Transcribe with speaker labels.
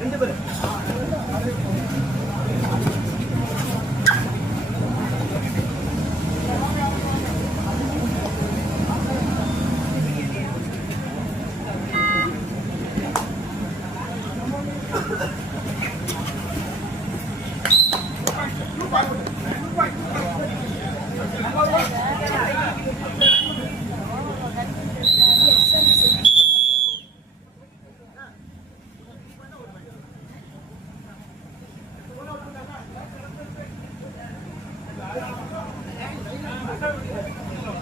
Speaker 1: ரெண்டு பேரும்.